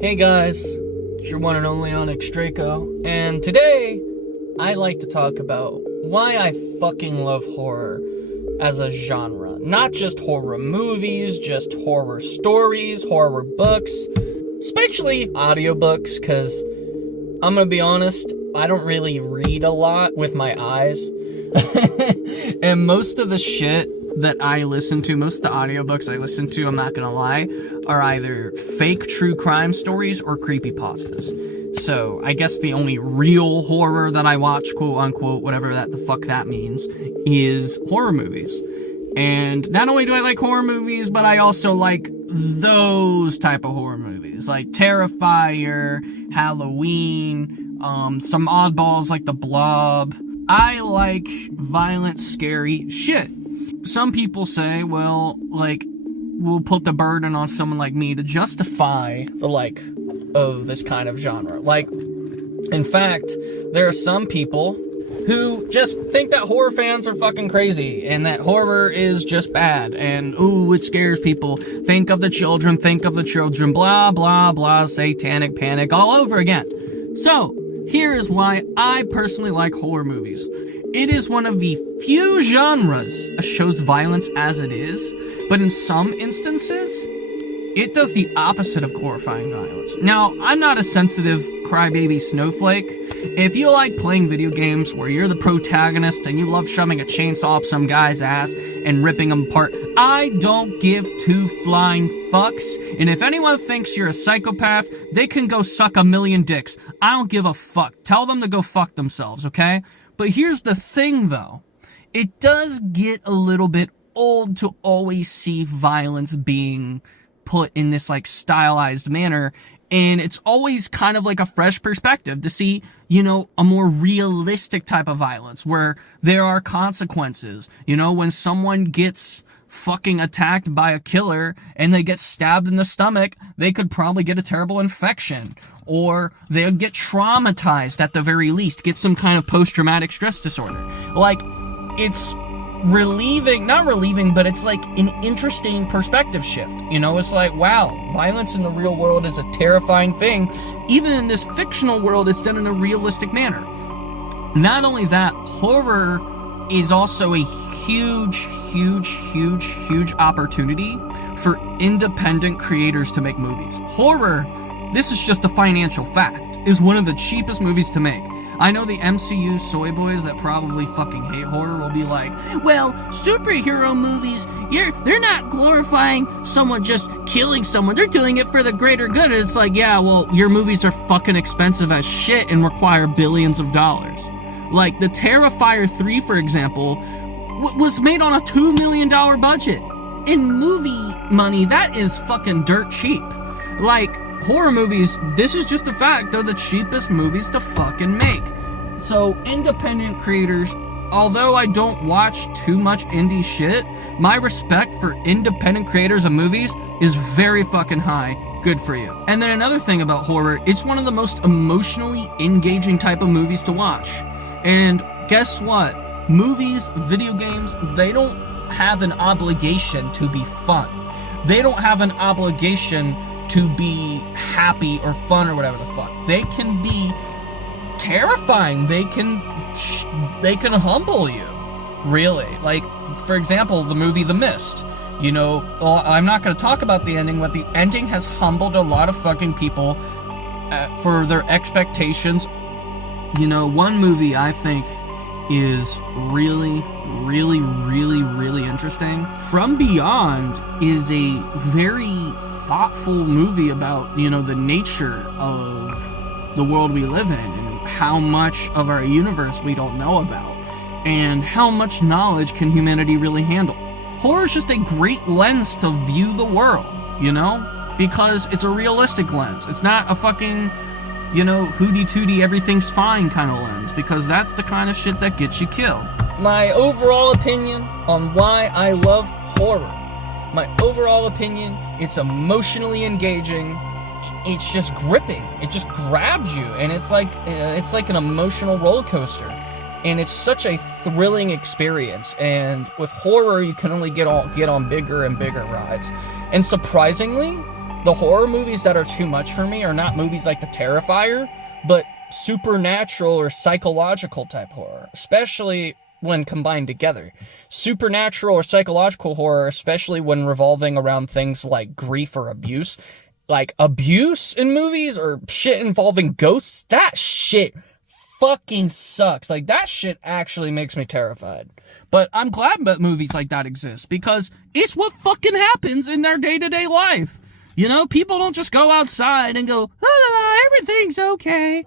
Hey guys, it's your one and only Onyx Draco, and today I like to talk about why I fucking love horror as a genre. Not just horror movies, just horror stories, horror books, especially audiobooks, because I'm gonna be honest, I don't really read a lot with my eyes. And most of the shit that I listen to, most of the audiobooks I listen to, I'm not gonna lie, are either fake true crime stories or creepypastas. So I guess the only real horror that I watch, quote unquote, whatever the fuck that means, is horror movies. And not only do I like horror movies, but I also like those type of horror movies, like Terrifier, Halloween, some oddballs like The Blob. I like violent, scary shit. Some people say, well, like, we'll put the burden on someone like me to justify the like of this kind of genre. Like, in fact, there are some people who just think that horror fans are fucking crazy and that horror is just bad and, ooh, it scares people. Think of the children, blah, blah, blah, satanic panic all over again. So, here is why I personally like horror movies. It is one of the few genres that shows violence as it is, but in some instances, it does the opposite of glorifying violence. Now, I'm not a sensitive crybaby snowflake. If you like playing video games where you're the protagonist and you love shoving a chainsaw up some guy's ass and ripping him apart, I don't give two flying fucks. And if anyone thinks you're a psychopath, they can go suck a million dicks. I don't give a fuck. Tell them to go fuck themselves, okay? But here's the thing, though. It does get a little bit old to always see violence being put in this, like, stylized manner. And it's always kind of like a fresh perspective to see, you know, a more realistic type of violence where there are consequences. You know, when someone gets fucking attacked by a killer and they get stabbed in the stomach, they could probably get a terrible infection. Or they would get traumatized at the very least, get some kind of post-traumatic stress disorder. Like, it's relieving, not relieving, but it's like an interesting perspective shift. You know, it's like, wow, violence in the real world is a terrifying thing. Even in this fictional world, it's done in a realistic manner. Not only that, horror is also a huge opportunity for independent creators to make movies. Horror, this is just a financial fact, is one of the cheapest movies to make. I know the MCU soy boys that probably fucking hate horror will be like, well, superhero movies, they're not glorifying someone just killing someone, they're doing it for the greater good. And it's like, yeah, well, your movies are fucking expensive as shit and require billions of dollars. Like, the Terrifier 3, for example, was made on a $2 million budget. In movie money, that is fucking dirt cheap. Like, horror movies, this is just a fact, they're the cheapest movies to fucking make. So, independent creators, although I don't watch too much indie shit, my respect for independent creators of movies is very fucking high. Good for you. And then another thing about horror, it's one of the most emotionally engaging type of movies to watch. And guess what? Movies, video games, they don't have an obligation to be fun. They don't have an obligation to be happy or fun or whatever the fuck. They can be terrifying. They can humble you, really. Like, for example, the movie The Mist. You know, well, I'm not going to talk about the ending, but the ending has humbled a lot of fucking people for their expectations. You know, one movie I think is really interesting. From Beyond is a very thoughtful movie about, you know, the nature of the world we live in and how much of our universe we don't know about and how much knowledge can humanity really handle. Horror is just a great lens to view the world, you know, because it's a realistic lens. It's not a fucking, you know, hooty-tooty, everything's fine kind of lens, because that's the kind of shit that gets you killed. My overall opinion on why I love horror. My overall opinion, it's emotionally engaging. It's just gripping. It just grabs you, and it's like an emotional roller coaster. And it's such a thrilling experience. And with horror, you can only get on bigger and bigger rides. And surprisingly, the horror movies that are too much for me are not movies like The Terrifier, but supernatural or psychological type horror, especially when combined together. Supernatural or psychological horror, especially when revolving around things like grief or abuse. Like abuse in movies or shit involving ghosts, that shit fucking sucks. Like, that shit actually makes me terrified. But I'm glad that movies like that exist, because it's what fucking happens in their day-to-day life. You know, people don't just go outside and go, oh, everything's okay.